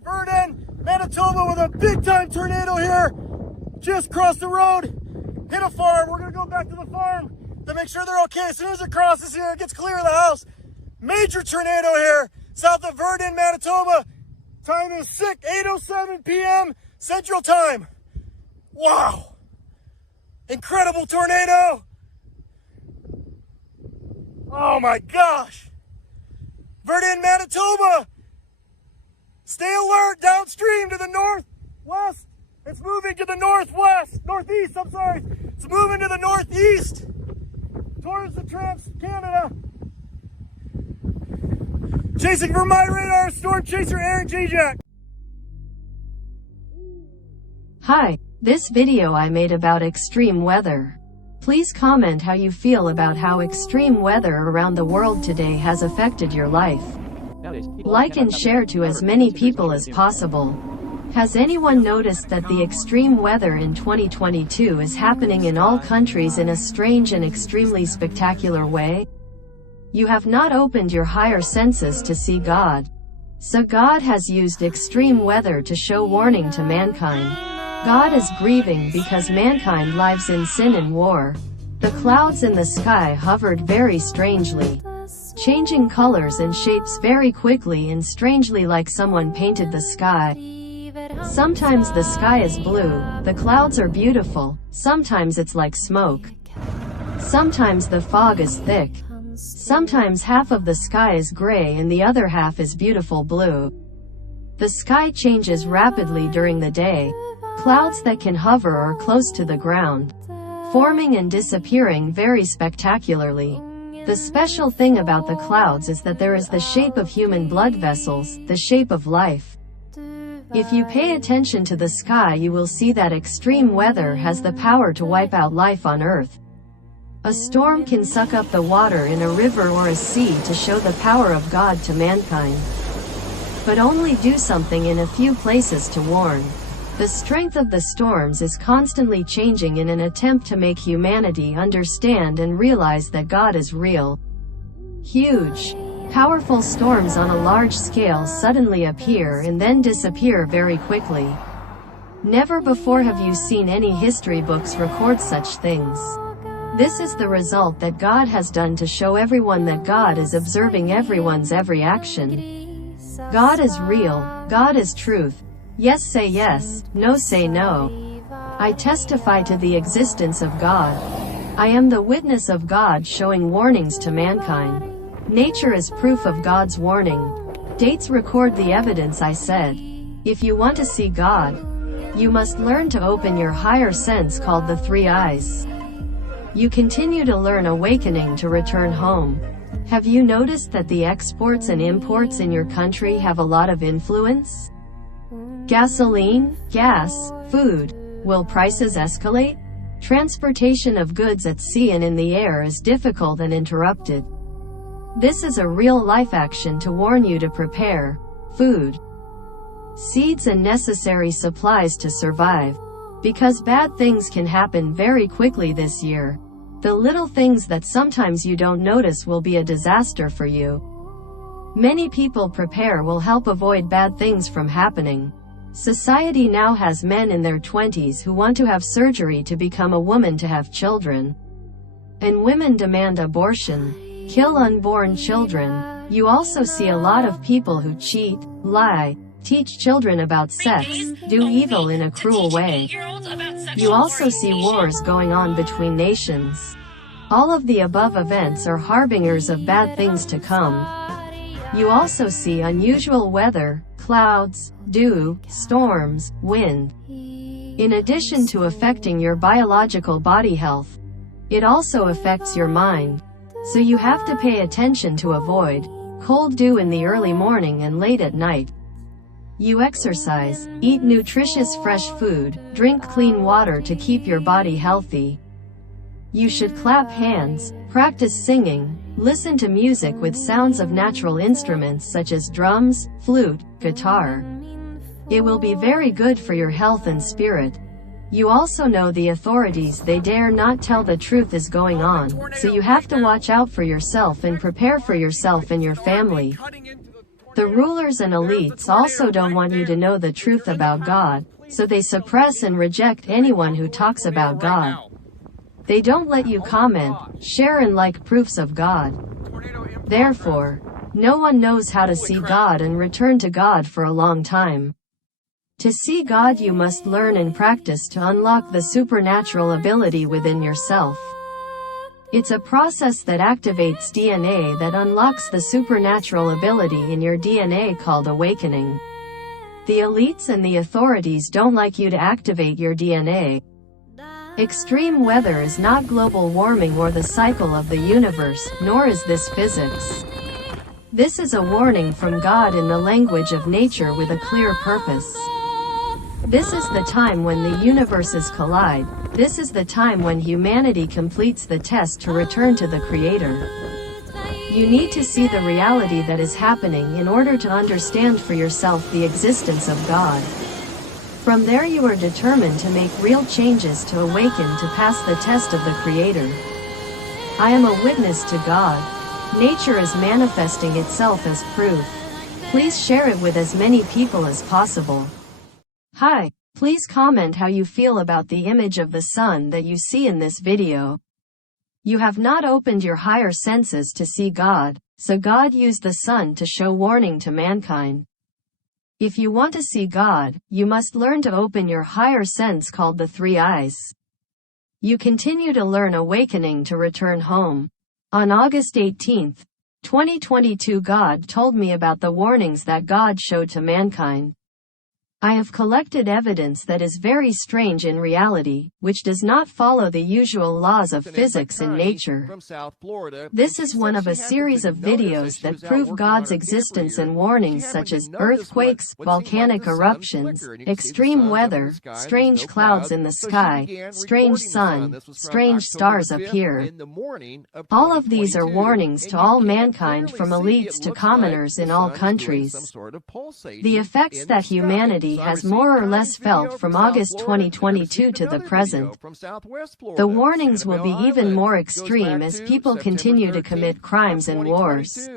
Vernon, Manitoba, with a big-time tornado here. Just crossed the road, hit a farm. We're gonna go back to the farm to make sure they're okay. As soon as it crosses here, it gets clear of the house. Major tornado here, south of Vernon, Manitoba. Time is 8:07 p.m. Central Time. Wow! Incredible tornado! Oh my gosh! Vernon, Manitoba! Stay alert downstream to the northwest. It's moving to the northeast, I'm sorry. It's moving to the northeast towards the Trans-Canada. Chasing for my radar, Storm Chaser Aaron Jajak. Hi, this video I made about extreme weather. Please comment how you feel about how extreme weather around the world today has affected your life. Like and share to as many people as possible. Has anyone noticed that the extreme weather in 2022 is happening in all countries in a strange and extremely spectacular way? You have not opened your higher senses to see God. So God has used extreme weather to show warning to mankind. God is grieving because mankind lives in sin and war. The clouds in the sky hovered very strangely, changing colors and shapes very quickly and strangely, like someone painted the sky. Sometimes the sky is blue, the clouds are beautiful, sometimes it's like smoke. Sometimes the fog is thick. Sometimes half of the sky is gray and the other half is beautiful blue. The sky changes rapidly during the day. Clouds that can hover or close to the ground, forming and disappearing very spectacularly. The special thing about the clouds is that there is the shape of human blood vessels, the shape of life. If you pay attention to the sky, you will see that extreme weather has the power to wipe out life on Earth. A storm can suck up the water in a river or a sea to show the power of God to mankind, but only do something in a few places to warn. The strength of the storms is constantly changing in an attempt to make humanity understand and realize that God is real. Huge, powerful storms on a large scale suddenly appear and then disappear very quickly. Never before have you seen any history books record such things. This is the result that God has done to show everyone that God is observing everyone's every action. God is real, God is truth. Yes say yes, no say no. I testify to the existence of God. I am the witness of God showing warnings to mankind. Nature is proof of God's warning. Dates record the evidence I said. If you want to see God, you must learn to open your higher sense called the three eyes. You continue to learn awakening to return home. Have you noticed that the exports and imports in your country have a lot of influence? Gasoline, gas, food. Will prices escalate? Transportation of goods at sea and in the air is difficult and interrupted. This is a real-life action to warn you to prepare food, seeds and necessary supplies to survive. Because bad things can happen very quickly this year. The little things that sometimes you don't notice will be a disaster for you. Many people prepare will help avoid bad things from happening. Society now has men in their 20s who want to have surgery to become a woman to have children. And women demand abortion, kill unborn children. You also see a lot of people who cheat, lie, teach children about sex, do evil in a cruel way. You also see wars going on between nations. All of the above events are harbingers of bad things to come. You also see unusual weather, clouds, dew, storms, wind. In addition to affecting your biological body health, it also affects your mind. So you have to pay attention to avoid cold dew in the early morning and late at night. You exercise, eat nutritious fresh food, drink clean water to keep your body healthy. You should clap hands, practice singing, listen to music with sounds of natural instruments such as drums, flute, guitar. It will be very good for your health and spirit. You also know the authorities, they dare not tell the truth is going on, so you have to watch out for yourself and prepare for yourself and your family. The rulers and elites also don't want you to know the truth about God, so they suppress and reject anyone who talks about God. They don't let you comment, share and like proofs of God. Therefore, no one knows how to see God and return to God for a long time. To see God, you must learn and practice to unlock the supernatural ability within yourself. It's a process that activates DNA that unlocks the supernatural ability in your DNA called awakening. The elites and the authorities don't like you to activate your DNA. Extreme weather is not global warming or the cycle of the universe, nor is this physics. This is a warning from God in the language of nature with a clear purpose. This is the time when the universes collide. This is the time when humanity completes the test to return to the Creator. You need to see the reality that is happening in order to understand for yourself the existence of God. From there you are determined to make real changes to awaken to pass the test of the Creator. I am a witness to God. Nature is manifesting itself as proof. Please share it with as many people as possible. Hi, please comment how you feel about the image of the sun that you see in this video. You have not opened your higher senses to see God, so God used the sun to show warning to mankind. If you want to see God, you must learn to open your higher sense called the three eyes. You continue to learn awakening to return home. On August 18, 2022, God told me about the warnings that God showed to mankind. I have collected evidence that is very strange in reality, which does not follow the usual laws of physics in nature. This is one of a series of videos that prove God's existence and warnings such as earthquakes, volcanic eruptions, extreme weather, strange clouds in the sky, strange sun, strange stars appear. All of these are warnings to all mankind from elites to commoners in all countries. The effects that humanity has more or less felt from August 2022 to the present. The warnings will be even more extreme as people continue to commit crimes and wars.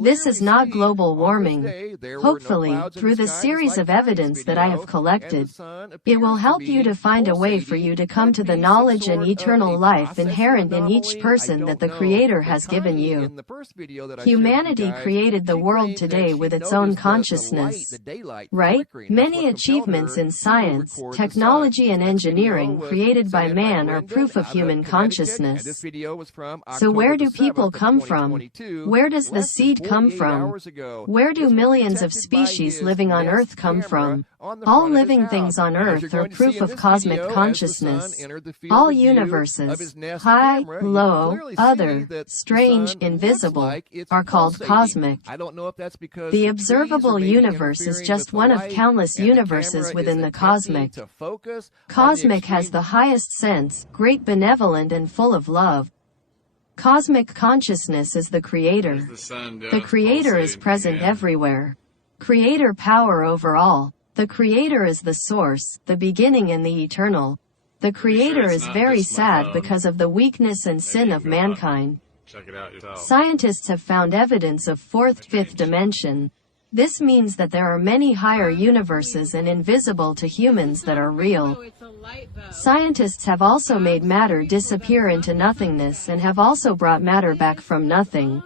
This is not global warming. Hopefully, through the series of evidence that I have collected, it will help you to find a way for you to come to the knowledge and eternal life inherent in each person that the Creator has given you. Humanity created the world today with its own consciousness, right? Many achievements in science, technology and engineering created by man are proof of human consciousness. So where do people come from? Where does the seed come from? Where do millions of species living on Earth come from? All living things on Earth are proof of cosmic consciousness. All universes, high, low, other, strange, invisible, are called cosmic. The observable universe is just one of countless universes within the cosmic. Cosmic has the highest sense, great, benevolent and full of love. Cosmic consciousness is the Creator. The Creator is present everywhere. Creator power over all. The Creator is the source, the beginning and the eternal. The Creator is very sad because of the weakness and sin of mankind. Scientists have found evidence of fourth, fifth dimension. This means that there are many higher universes and invisible to humans that are real. Scientists have also made matter disappear into nothingness and have also brought matter back from nothing.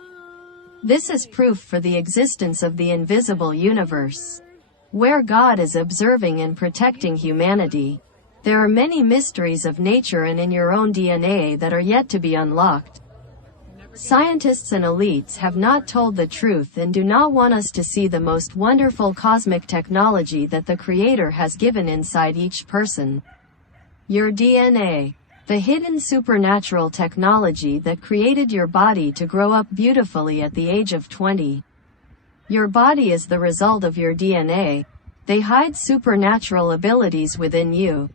This is proof for the existence of the invisible universe, where God is observing and protecting humanity. There are many mysteries of nature and in your own DNA that are yet to be unlocked. Scientists and elites have not told the truth and do not want us to see the most wonderful cosmic technology that the Creator has given inside each person. Your DNA. The hidden supernatural technology that created your body to grow up beautifully at the age of 20. Your body is the result of your DNA. They hide supernatural abilities within you.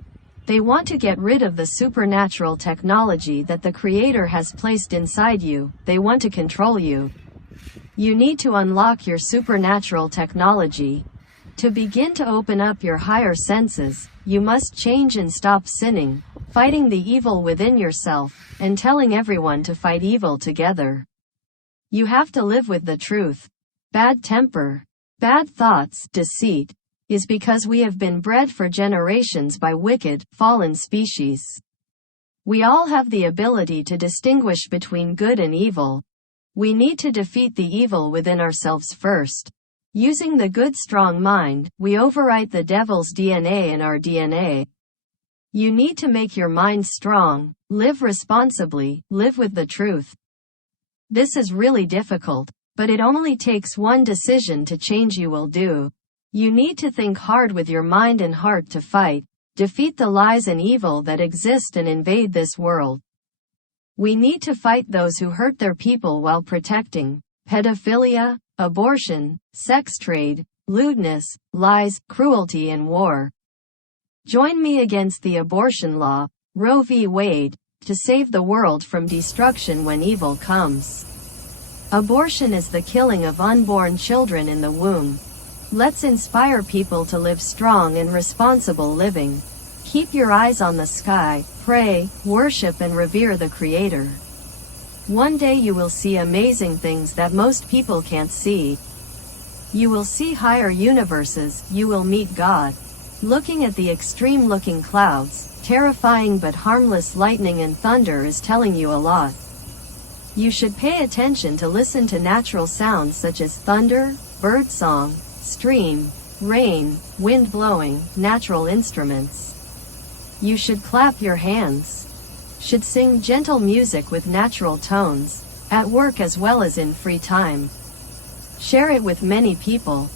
They want to get rid of the supernatural technology that the Creator has placed inside you. They want to control you. You need to unlock your supernatural technology. To begin to open up your higher senses, you must change and stop sinning, fighting the evil within yourself, and telling everyone to fight evil together. You have to live with the truth. bad temper, bad thoughts, deceit, is because we have been bred for generations by wicked, fallen species. We all have the ability to distinguish between good and evil. We need to defeat the evil within ourselves first. Using the good strong mind, we overwrite the devil's DNA in our DNA. You need to make your mind strong, live responsibly, live with the truth. This is really difficult, but it only takes one decision to change. You will do. You need to think hard with your mind and heart to fight, defeat the lies and evil that exist and invade this world. We need to fight those who hurt their people while protecting pedophilia, abortion, sex trade, lewdness, lies, cruelty and war. Join me against the abortion law, Roe v. Wade, to save the world from destruction when evil comes. Abortion is the killing of unborn children in the womb. Let's inspire people to live strong and responsible living. Keep your eyes on the sky, pray, worship and revere the Creator. One day you will see amazing things that most people can't see. You will see higher universes, you will meet God. Looking at the extreme-looking clouds, terrifying but harmless lightning and thunder is telling you a lot. You should pay attention to listen to natural sounds such as thunder, birdsong, stream, rain, wind blowing, natural instruments. You should clap your hands. Should sing gentle music with natural tones, at work as well as in free time. Share it with many people.